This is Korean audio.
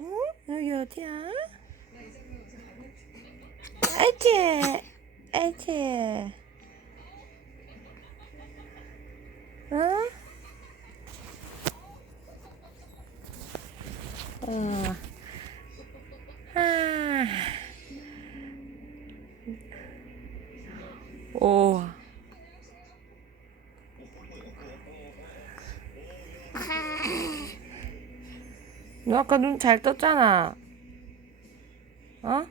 응? 여기 어디야? 아이치, 아이치. 응? 어. 아. 오. 너 아까 눈 잘 떴잖아. 어?